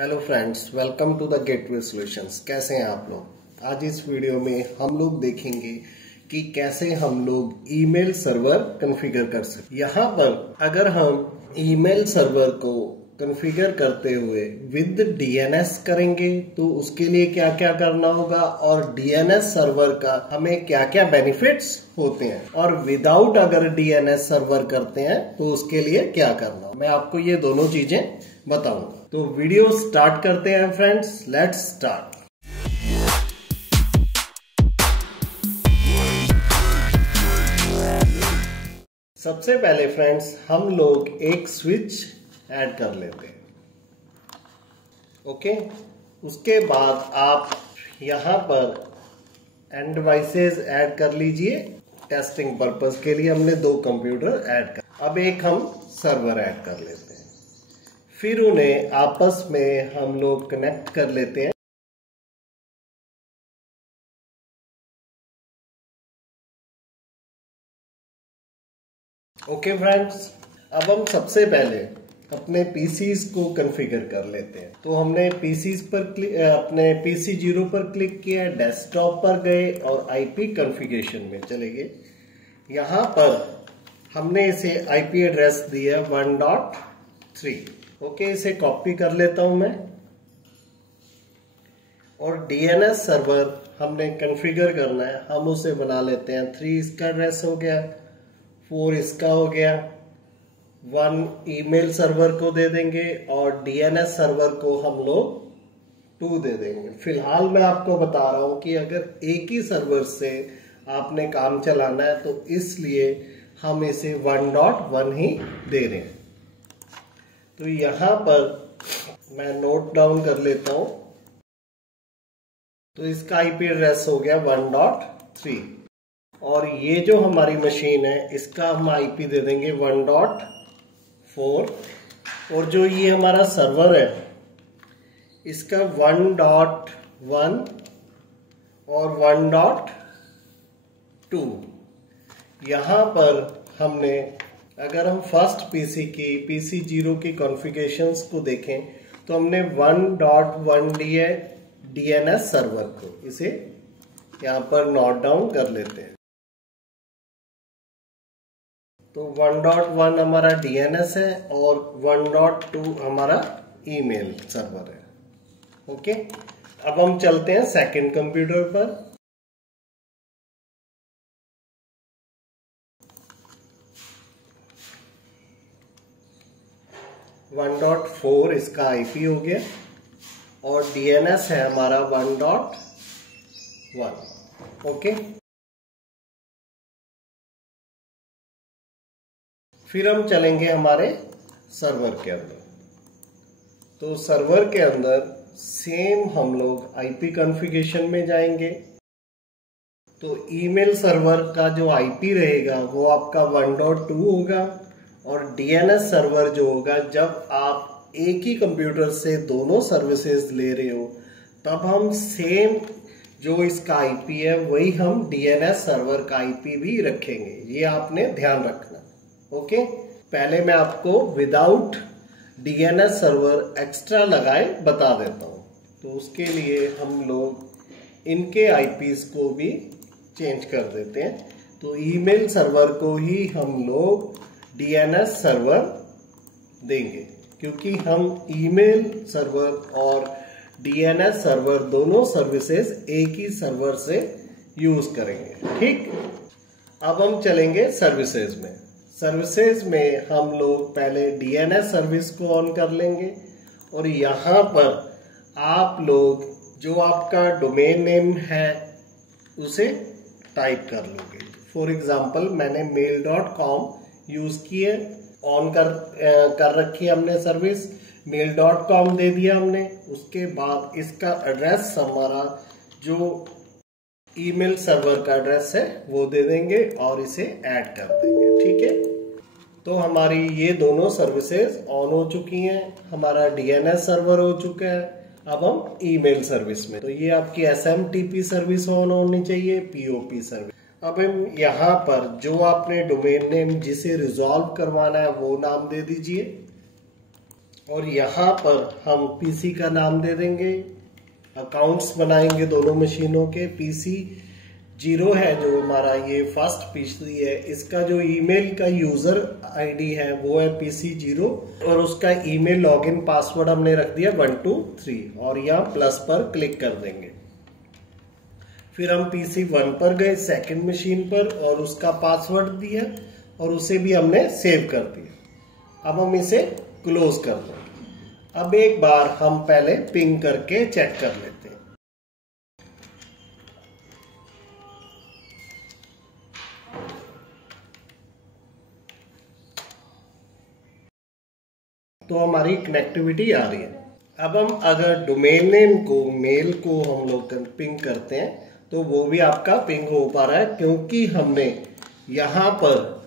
Hello friends, welcome to the gateway solutions. कैसे हैं आप लोग? आज इस वीडियो में हम लोग देखेंगे कि कैसे हम लोग ईमेल सर्वर कॉन्फ़िगर कर सकते। यहाँ पर अगर हम ईमेल सर्वर को कॉन्फ़िगर करते हुए विद डीएनएस करेंगे तो उसके लिए क्या क्या करना होगा और डीएनएस सर्वर का हमें क्या क्या बेनिफिट्स होते हैं, और विदाउट अगर डीएनएस सर्वर करते हैं तो उसके लिए क्या करना, मैं आपको ये दोनों चीजें बताऊंगा। तो वीडियो स्टार्ट करते हैं फ्रेंड्स, लेट्स स्टार्ट। सबसे पहले फ्रेंड्स हम लोग एक स्विच ऐड कर लेते हैं। ओके, उसके बाद आप यहाँ पर एंड डिवाइसेस ऐड कर लीजिए। टेस्टिंग पर्पस के लिए हमने 2 कंप्यूटर ऐड कर, अब एक हम सर्वर ऐड कर लेते हैं। फिर उन्हें आपस में हम लोग कनेक्ट कर लेते हैं। ओके फ्रेंड्स, अब हम सबसे पहले अपने पीसीज को कॉन्फ़िगर कर लेते हैं। तो हमने पीसीज पर अपने पीसी 0 पर क्लिक किया, डेस्कटॉप पर गए और आईपी कॉन्फ़िगरेशन में चले गए। यहाँ पर हमने इसे आईपी एड्रेस दिया 1.3। ओके, इसे कॉपी कर लेता हूं मैं। और डीएनएस सर्वर हमने कॉन्फ़िगर करना है, हम उसे बना लेते हैं। 3 इसका एड्रेस हो गया, 4 इसका हो गया, 1 ईमेल सर्वर को दे देंगे और डीएनएस सर्वर को हम लोग 2 दे देंगे। फिलहाल मैं आपको बता रहा हूं कि अगर एक ही सर्वर से आपने काम चलाना है तो इसलिए हम इसे 1.1 ही दे रहे हैं। तो यहां पर मैं नोट डाउन कर लेता हूं। तो इसका आईपी एड्रेस हो गया 1.3 और ये जो हमारी मशीन है इसका हम आईपी दे देंगे 1.4 और जो ये हमारा सर्वर है इसका 1.1 और 1.2। यहां पर हमने अगर हम फर्स्ट पीसी 0 की कॉन्फ़िगरेशंस को देखें तो हमने 1.1 दिया डीएनएस सर्वर को। इसे यहां पर नोट डाउन कर लेते हैं। तो 1.1 हमारा डीएनएस है और 1.2 हमारा ईमेल सर्वर है। ओके, अब हम चलते हैं सेकंड कंप्यूटर पर। .4 इसका आईपी हो गया और डीएनएस है हमारा 1.1। ओके, फिर हम चलेंगे हमारे सर्वर के अंदर। तो सर्वर के अंदर सेम हम लोग आईपी कॉन्फ़िगरेशन में जाएंगे। तो ईमेल सर्वर का जो आईपी रहेगा वो आपका 1.2 होगा और डीएनएस सर्वर जो होगा, जब आप एक ही कंप्यूटर से दोनों सर्विसेज ले रहे हो तब हम सेम जो इसका आईपी है वही हम डीएनएस सर्वर का आईपी भी रखेंगे। ये आपने ध्यान रखना। ओके, पहले मैं आपको विदाउट डीएनएस सर्वर एक्स्ट्रा लगाए बता देता हूं। तो उसके लिए हम लोग इनके आईपीस को भी चेंज कर देते हैं। तो ईमेल सर्वर को ही हम लोग डीएनएस सर्वर देंगे क्योंकि हम ईमेल सर्वर और डीएनएस सर्वर दोनों सर्विसेज एक ही सर्वर से यूज करेंगे। ठीक, अब हम चलेंगे सर्विसेज में। सर्विसेज में हम लोग पहले डीएनएस सर्विस को ऑन कर लेंगे और यहाँ पर आप लोग जो आपका डोमेन नेम है उसे टाइप कर लोगे। फॉर एग्जाम्पल मैंने mail.com यूज किए, ऑन कर रखी है हमने सर्विस, mail.com दे दिया हमने। उसके बाद इसका एड्रेस हमारा जो ईमेल सर्वर का एड्रेस है वो दे देंगे और इसे ऐड कर देंगे। ठीक है, तो हमारी ये दोनों सर्विसेज ऑन हो चुकी हैं। हमारा डीएनएस सर्वर हो चुका है। अब हम ईमेल सर्विस में, तो ये आपकी एसएमटीपी सर्विस ऑन होनी चाहिए, पीओपी सर्विस। अब हम यहाँ पर जो आपने डोमेन नेम जिसे रिजॉल्व करवाना है वो नाम दे दीजिए। और यहाँ पर हम पीसी का नाम दे देंगे, अकाउंट्स बनाएंगे दोनों मशीनों के। पीसी 0 है जो हमारा ये फर्स्ट पीसी है, इसका जो ईमेल का यूजर आईडी है वो है PC0 और उसका ईमेल लॉगिन पासवर्ड हमने रख दिया 123 और यहाँ प्लस पर क्लिक कर देंगे। फिर हम PC1 पर गए सेकंड मशीन पर और उसका पासवर्ड दिया और उसे भी हमने सेव कर दिया। अब हम इसे क्लोज कर देंगे। अब एक बार हम पहले पिंग करके चेक कर लेते हैं। तो हमारी कनेक्टिविटी आ रही है। अब हम अगर डोमेन नेम को मेल को हम लोग पिंग करते हैं तो वो भी आपका पिंग हो पा रहा है, क्योंकि हमने यहां पर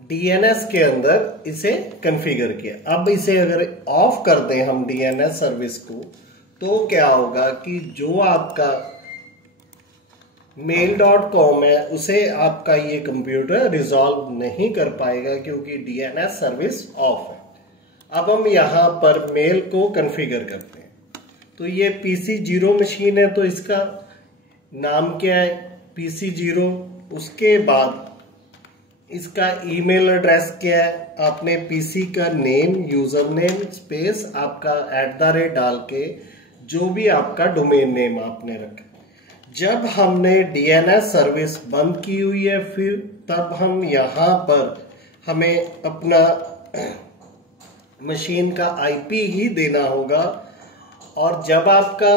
DNS के अंदर इसे कॉन्फ़िगर किया। अब इसे अगर ऑफ कर दें हम DNS सर्विस को, तो क्या होगा कि जो आपका mail.com है उसे आपका ये कंप्यूटर रिजॉल्व नहीं कर पाएगा, क्योंकि DNS सर्विस ऑफ है। अब हम यहाँ पर मेल को कॉन्फ़िगर करते हैं। तो ये PC0 मशीन है तो इसका नाम क्या है, PC0। उसके बाद इसका ईमेल एड्रेस क्या है, आपने PC का नेम, यूजर नेम स्पेस आपका @ डाल के जो भी आपका डोमेन नेम आपने रखा। जब हमने DNS सर्विस बंद की हुई है फिर तब हम यहाँ पर हमें अपना मशीन का IP ही देना होगा, और जब आपका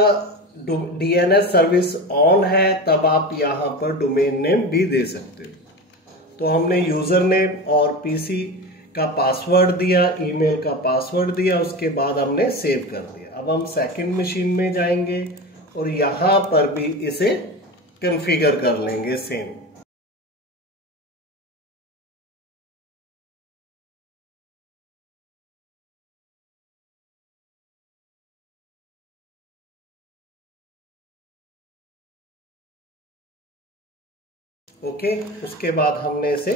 DNS सर्विस ऑन है तब आप यहाँ पर डोमेन नेम भी दे सकते हो। तो हमने यूजर नेम और PC का पासवर्ड दिया, ईमेल का पासवर्ड दिया, उसके बाद हमने सेव कर दिया। अब हम सेकंड मशीन में जाएंगे और यहाँ पर भी इसे कॉन्फ़िगर कर लेंगे सेम। ओके, उसके बाद हमने इसे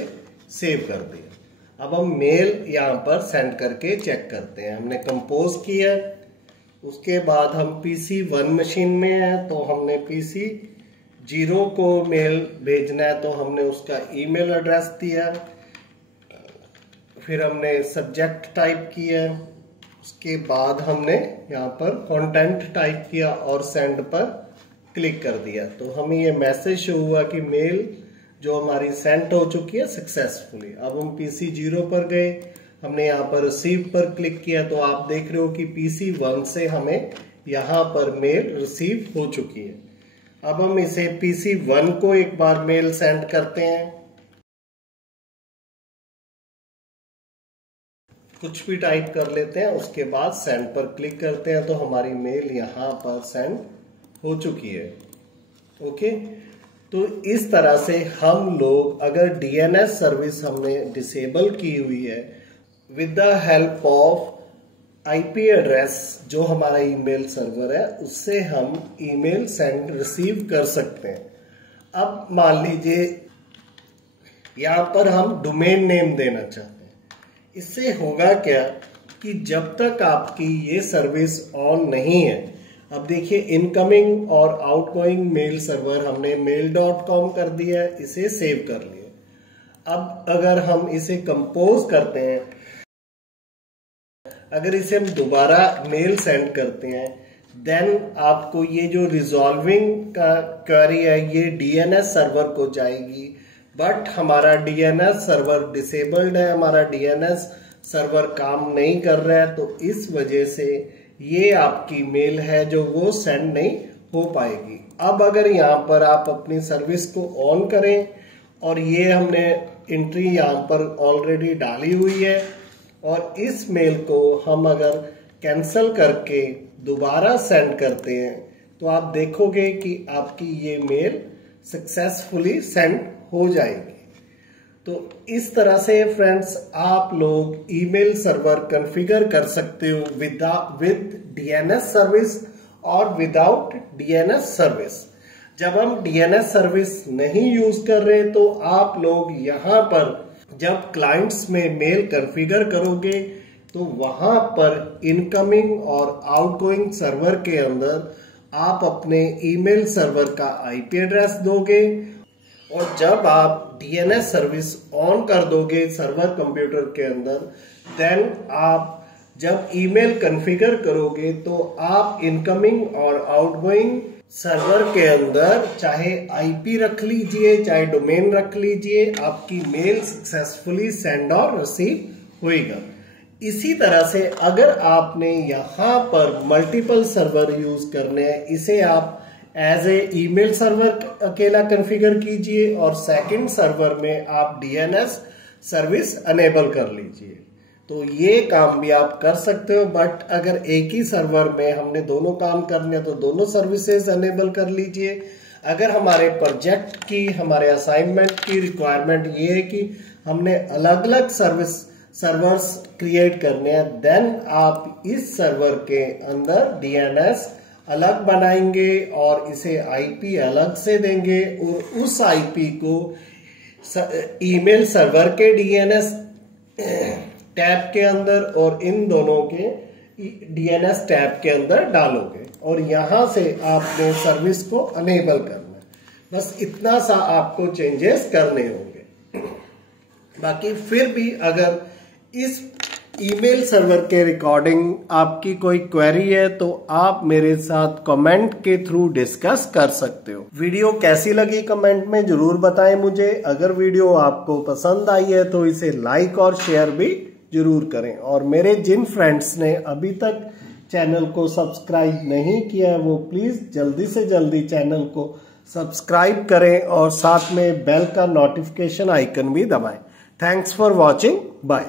सेव कर दिया। अब हम मेल यहाँ पर सेंड करके चेक करते हैं। हमने कंपोज किया, उसके बाद हम PC1 मशीन में है तो हमने PC0 को मेल भेजना है तो हमने उसका ईमेल एड्रेस दिया, फिर हमने सब्जेक्ट टाइप किया, उसके बाद हमने यहाँ पर कंटेंट टाइप किया और सेंड पर क्लिक कर दिया। तो हमें ये मैसेज शो हुआ कि मेल जो हमारी सेंड हो चुकी है सक्सेसफुली। अब हम PC0 पर गए, हमने यहाँ पर रिसीव पर क्लिक किया तो आप देख रहे हो कि PC1 से हमें यहाँ पर मेल रिसीव हो चुकी है। अब हम इसे PC1 को एक बार मेल सेंड करते हैं, कुछ भी टाइप कर लेते हैं, उसके बाद सेंड पर क्लिक करते हैं तो हमारी मेल यहाँ पर सेंड हो चुकी है। ओके, तो इस तरह से हम लोग अगर DNS सर्विस हमने डिसेबल की हुई है with the help of IP address जो हमारा ईमेल सर्वर है उससे हम ईमेल सेंड रिसीव कर सकते हैं। अब मान लीजिए यहाँ पर हम डोमेन नेम देना चाहते हैं, इससे होगा क्या कि जब तक आपकी ये सर्विस ऑन नहीं है, अब देखिए इनकमिंग और आउटगोइंग मेल सर्वर हमने mail.com कर दिया है, इसे सेव कर लिया। अब अगर हम इसे कंपोज करते हैं, अगर इसे हम दोबारा मेल सेंड करते हैं, देन आपको ये जो रिजॉल्विंग का क्वेरी है ये DNS सर्वर को जाएगी, बट हमारा DNS सर्वर डिसेबल्ड है, हमारा DNS सर्वर काम नहीं कर रहा है, तो इस वजह से ये आपकी मेल है जो वो सेंड नहीं हो पाएगी। अब अगर यहाँ पर आप अपनी सर्विस को ऑन करें और ये हमने एंट्री यहाँ पर ऑलरेडी डाली हुई है और इस मेल को हम अगर कैंसिल करके दोबारा सेंड करते हैं तो आप देखोगे कि आपकी ये मेल सक्सेसफुली सेंड हो जाएगी। तो इस तरह से फ्रेंड्स आप लोग ईमेल सर्वर कॉन्फ़िगर कर सकते हो विद DNS सर्विस और विदाउट DNS सर्विस। जब हम DNS सर्विस नहीं यूज कर रहे तो आप लोग यहाँ पर जब क्लाइंट्स में मेल कॉन्फ़िगर करोगे तो वहां पर इनकमिंग और आउटगोइंग सर्वर के अंदर आप अपने ईमेल सर्वर का आईपी एड्रेस दोगे और जब आप डीएनएस सर्विस ऑन कर दोगे सर्वर कंप्यूटर के अंदर, देन आप जब ईमेल कॉन्फ़िगर करोगे तो आप इनकमिंग और आउटगोइंग सर्वर के अंदर चाहे आईपी रख लीजिए चाहे डोमेन रख लीजिए, आपकी मेल सक्सेसफुली सेंड और रिसीव होएगा। इसी तरह से अगर आपने यहां पर मल्टीपल सर्वर यूज करने हैं, इसे आप एज ए ईमेल सर्वर अकेला कॉन्फ़िगर कीजिए और सेकंड सर्वर में आप डीएनएस सर्विस अनेबल कर लीजिए। तो ये काम भी आप कर सकते हो, बट अगर एक ही सर्वर में हमने दोनों काम करने हैं तो दोनों सर्विसेज अनेबल कर लीजिए। अगर हमारे प्रोजेक्ट की, हमारे असाइनमेंट की रिक्वायरमेंट ये है कि हमने अलग अलग सर्वर्स क्रिएट करने हैं, देन आप इस सर्वर के अंदर डीएनएस अलग बनाएंगे और इसे आईपी अलग से देंगे और उस आईपी को ईमेल सर्वर के डीएनएस टैब के अंदर और इन दोनों के डीएनएस टैब के अंदर डालोगे और यहां से आपने सर्विस को अनेबल करना है। बस इतना सा आपको चेंजेस करने होंगे। बाकी फिर भी अगर इस ईमेल सर्वर के रिकॉर्डिंग आपकी कोई क्वेरी है तो आप मेरे साथ कमेंट के थ्रू डिस्कस कर सकते हो। वीडियो कैसी लगी कमेंट में जरूर बताएं मुझे। अगर वीडियो आपको पसंद आई है तो इसे लाइक और शेयर भी जरूर करें और मेरे जिन फ्रेंड्स ने अभी तक चैनल को सब्सक्राइब नहीं किया है वो प्लीज जल्दी से जल्दी चैनल को सब्सक्राइब करें और साथ में बेल का नोटिफिकेशन आइकन भी दबाएं। Thanks for watching, bye.